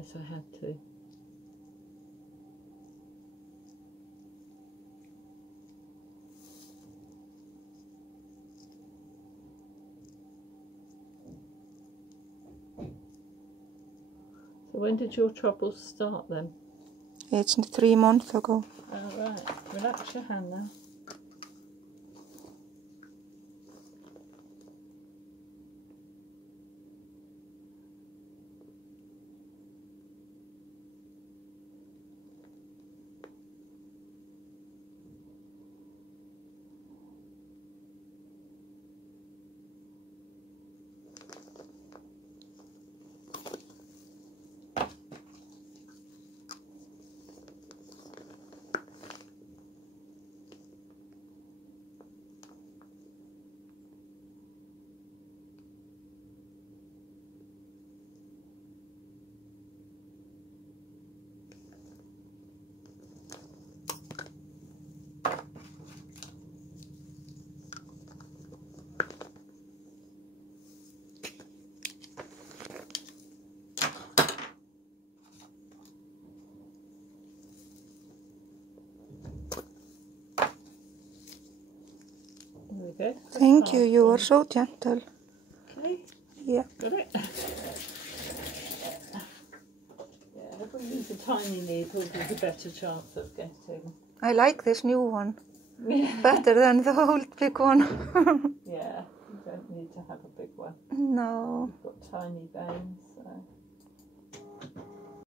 unless I had to. So when did your troubles start then? It's 3 months ago. Oh, right. Relax your hand now. There we go. Thank you, you are so gentle. Okay. Yeah. Got it? Yeah, if we use a tiny needle, there's a better chance of getting. I like this new one. Yeah. Better than the old big one. Yeah, you don't need to have a big one. No. You've got tiny veins, so.